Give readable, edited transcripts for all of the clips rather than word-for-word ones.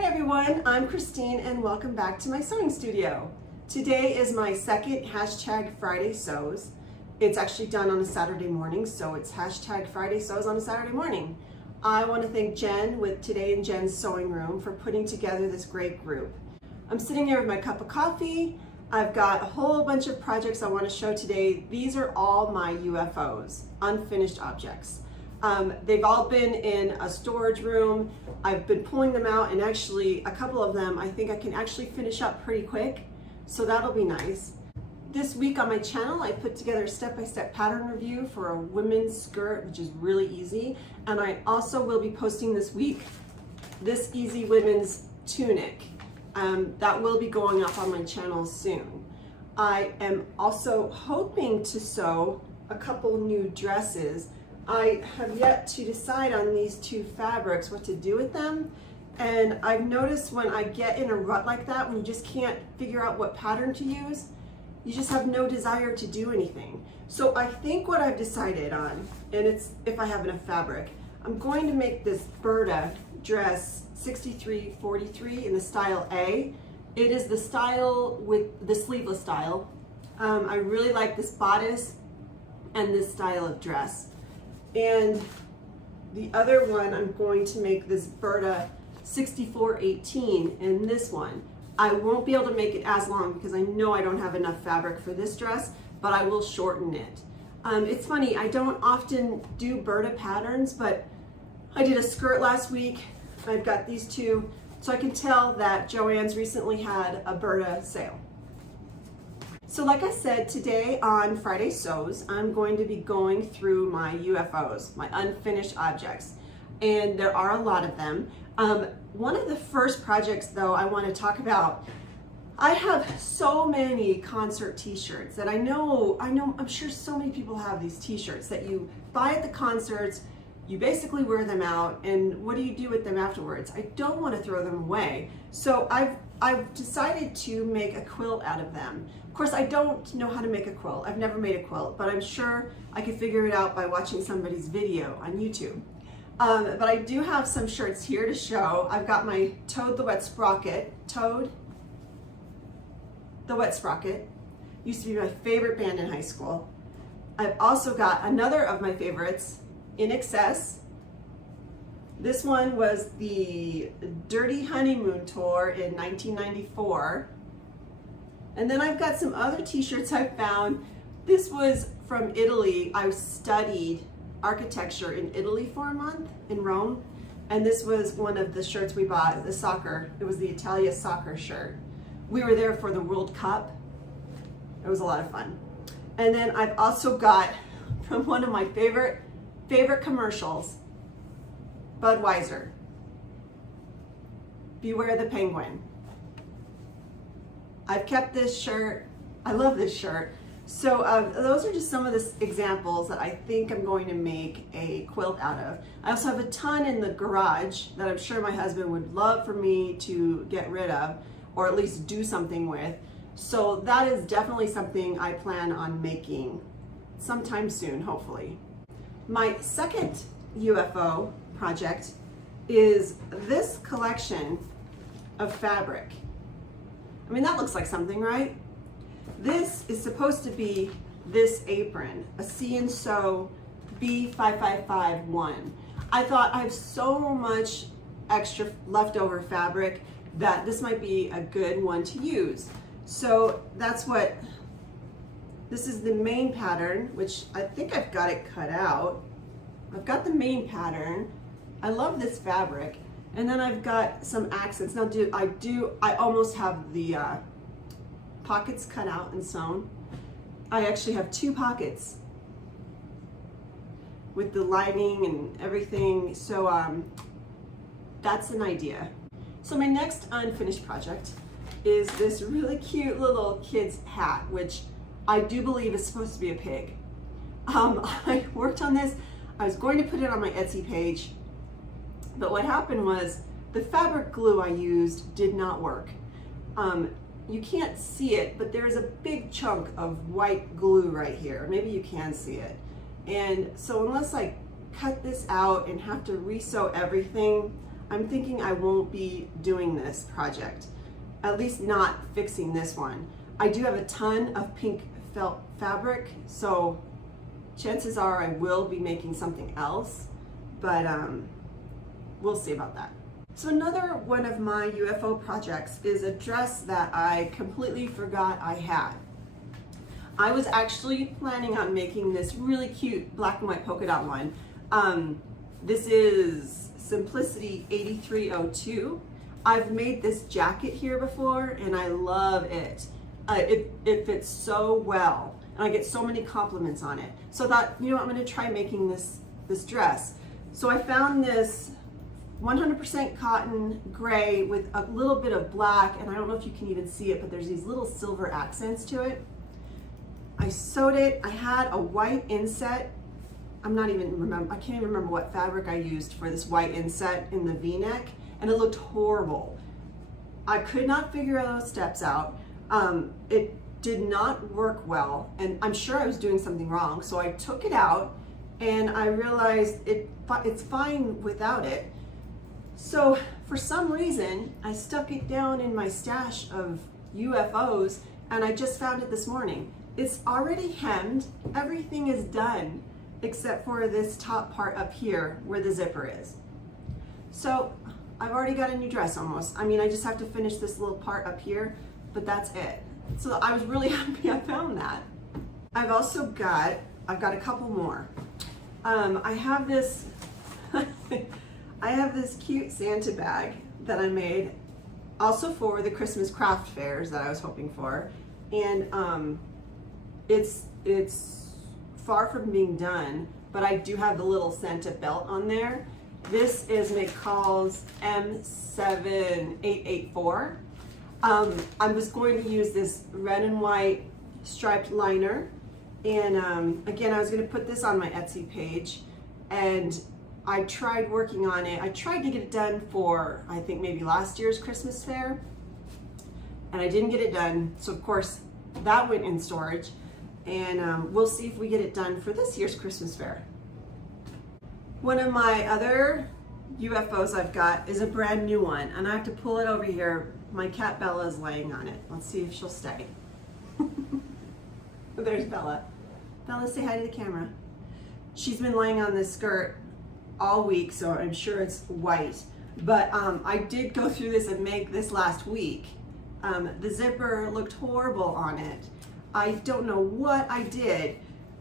Hey everyone, I'm Christine and welcome back to my sewing studio. Today is my second #FRIDAYSEWS. It's actually done on a Saturday morning, so it's #FRIDAYSEWS on a Saturday morning. I want to thank Jen with Today in Jen's Sewing Room for putting together this great group. I'm sitting here with my cup of coffee. I've got a whole bunch of projects I want to show today. These are all my UFOs, unfinished objects. They've all been in a storage room. I've been pulling them out, and actually a couple of them I think I can actually finish up pretty quick, so that'll be nice. This week on my channel I put together a step-by-step pattern review for a women's skirt, which is really easy, and I also will be posting this week this easy women's tunic. That will be going up on my channel soon. I am also hoping to sew a couple new dresses. I have yet to decide on these two fabrics, what to do with them. And I've noticed when I get in a rut like that, when you just can't figure out what pattern to use, you just have no desire to do anything. So I think what I've decided on, and it's if I have enough fabric, I'm going to make this Burda dress 6343 in the style A. It is the style with the sleeveless style. I really like this bodice and this style of dress. And the other one, I'm going to make this Burda 6418 in this one. I won't be able to make it as long because I know I don't have enough fabric for this dress, but I will shorten it. It's funny, I don't often do Burda patterns, but I did a skirt last week. I've got these two, so I can tell that Joann's recently had a Burda sale. So like I said, today on Friday Sews, I'm going to be going through my UFOs, my unfinished objects, and there are a lot of them. One of the first projects though I want to talk about, I have so many concert t-shirts that I'm sure so many people have these t-shirts that you buy at the concerts, you basically wear them out, and what do you do with them afterwards? I don't want to throw them away. So I've decided to make a quilt out of them. Of course, I don't know how to make a quilt. I've never made a quilt, but I'm sure I could figure it out by watching somebody's video on YouTube. But I do have some shirts here to show. I've got my Toad the Wet Sprocket. Used to be my favorite band in high school. I've also got another of my favorites, In Excess. This one was the Dirty Honeymoon Tour in 1994. And then I've got some other t-shirts I found. This was from Italy. I studied architecture in Italy for a month in Rome. And this was one of the shirts we bought, it was the Italia soccer shirt. We were there for the World Cup. It was a lot of fun. And then I've also got from one of my favorite commercials, Budweiser, Beware the Penguin. I've kept this shirt. I love this shirt. So those are just some of the examples that I think I'm going to make a quilt out of. I also have a ton in the garage that I'm sure my husband would love for me to get rid of, or at least do something with. So that is definitely something I plan on making sometime soon, hopefully. My second UFO project is this collection of fabric. I mean, that looks like something, right? This is supposed to be this apron, a See & Sew B5551. I thought I have so much extra leftover fabric that this might be a good one to use. So that's what, this is the main pattern, which I think I've got it cut out. I've got the main pattern. I love this fabric. And then I've got some accents. Now I almost have the pockets cut out and sewn. I actually have two pockets with the lining and everything. So that's an idea. So my next unfinished project is this really cute little kid's hat, which I do believe is supposed to be a pig. I worked on this. I was going to put it on my Etsy page, but what happened was the fabric glue I used did not work. You can't see it, but there's a big chunk of white glue right here. Maybe you can see it. And so unless I cut this out and have to re-sew everything, I'm thinking I won't be doing this project, at least not fixing this one. I do have a ton of pink felt fabric, so chances are I will be making something else, but we'll see about that. So another one of my UFO projects is a dress that I completely forgot I had. I was actually planning on making this really cute black and white polka dot one. This is Simplicity 8302. I've made this jacket here before and I love it. It fits so well and I get so many compliments on it. So I thought, you know what, I'm gonna try making this dress. So I found this 100% cotton gray with a little bit of black, and I don't know if you can even see it, but there's these little silver accents to it. I sewed it. I had a white inset. I can't even remember what fabric I used for this white inset in the V-neck, and it looked horrible. I could not figure those steps out. It did not work well, and I'm sure I was doing something wrong. So I took it out and I realized it's fine without it. So for some reason, I stuck it down in my stash of UFOs and I just found it this morning. It's already hemmed, everything is done except for this top part up here where the zipper is. So I've already got a new dress almost. I mean, I just have to finish this little part up here, but that's it. So I was really happy I found that. I've got a couple more. I have this cute Santa bag that I made also for the Christmas craft fairs that I was hoping for. And it's far from being done, but I do have the little Santa belt on there. This is McCall's M7884. I was going to use this red and white striped liner. And again, I was gonna put this on my Etsy page, and I tried working on it. I tried to get it done for, I think maybe last year's Christmas fair, and I didn't get it done. So of course that went in storage, and we'll see if we get it done for this year's Christmas fair. One of my other UFOs I've got is a brand new one, and I have to pull it over here. My cat Bella is laying on it. Let's see if she'll stay. There's Bella. Bella, say hi to the camera. She's been laying on this skirt all week, so I'm sure it's white. But I did go through this and make this last week. The zipper looked horrible on it. I don't know what I did,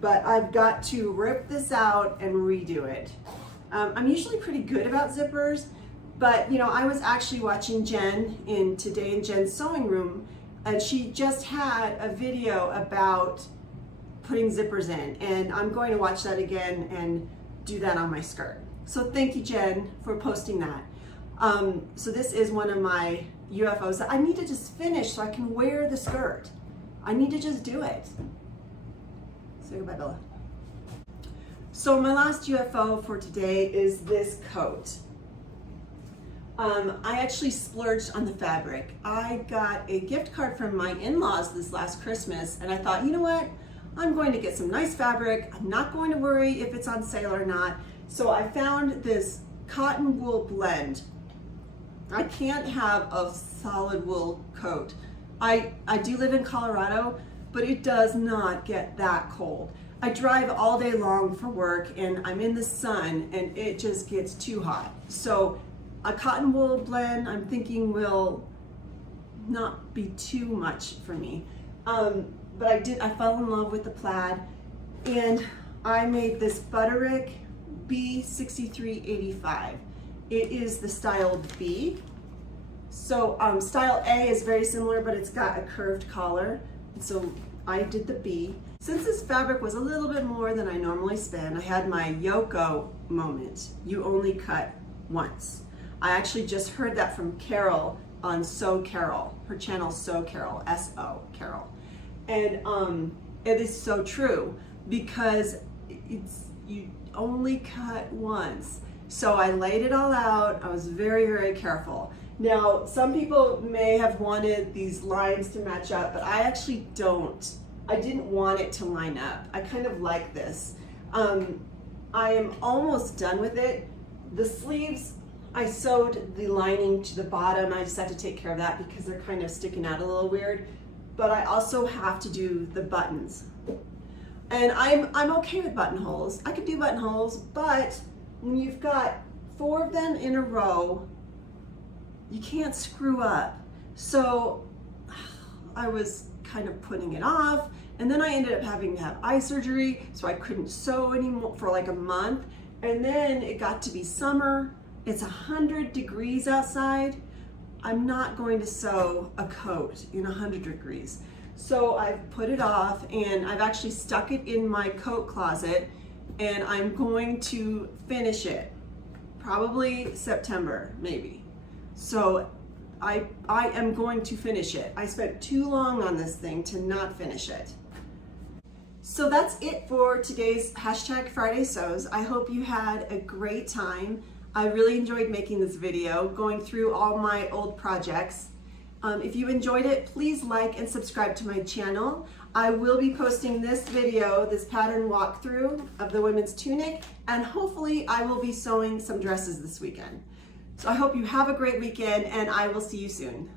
but I've got to rip this out and redo it. I'm usually pretty good about zippers, but you know, I was actually watching Jen in Today in Jen's Sewing Room, and she just had a video about putting zippers in, and I'm going to watch that again and do that on my skirt. So thank you, Jen, for posting that. So this is one of my UFOs that I need to just finish so I can wear the skirt. I need to just do it. Say goodbye, Bella. So my last UFO for today is this coat. I actually splurged on the fabric. I got a gift card from my in-laws this last Christmas, and I thought, you know what? I'm going to get some nice fabric. I'm not going to worry if it's on sale or not. So I found this cotton wool blend. I can't have a solid wool coat. I do live in Colorado, but it does not get that cold. I drive all day long for work and I'm in the sun and it just gets too hot. So a cotton wool blend, I'm thinking, will not be too much for me. But I fell in love with the plaid, and I made this Burda B6385. It is the style B. So style A is very similar, but it's got a curved collar. And so I did the B. Since this fabric was a little bit more than I normally spend, I had my Yoko moment. You only cut once. I actually just heard that from Carol on Sew Carol. Her channel Sew Carol, S-O, Carol. And it is so true, because you only cut once. So I laid it all out. I was very, very careful. Now, some people may have wanted these lines to match up, but I actually don't. I didn't want it to line up. I kind of like this. I am almost done with it. The sleeves I sewed the lining to the bottom. I just had to take care of that because they're kind of sticking out a little weird. But I also have to do the buttons. And I'm okay with buttonholes. I could do buttonholes, but when you've got 4 of them in a row, you can't screw up. So I was kind of putting it off, and then I ended up having to have eye surgery, so I couldn't sew anymore for like a month. And then it got to be summer. It's 100 degrees outside. I'm not going to sew a coat in 100 degrees. So I've put it off, and I've actually stuck it in my coat closet, and I'm going to finish it. Probably September, maybe. So I am going to finish it. I spent too long on this thing to not finish it. So that's it for today's hashtag Friday Sews. I hope you had a great time. I really enjoyed making this video, going through all my old projects. If you enjoyed it, please like and subscribe to my channel. I will be posting this video, this pattern walkthrough of the women's tunic, and hopefully I will be sewing some dresses this weekend. So I hope you have a great weekend, and I will see you soon.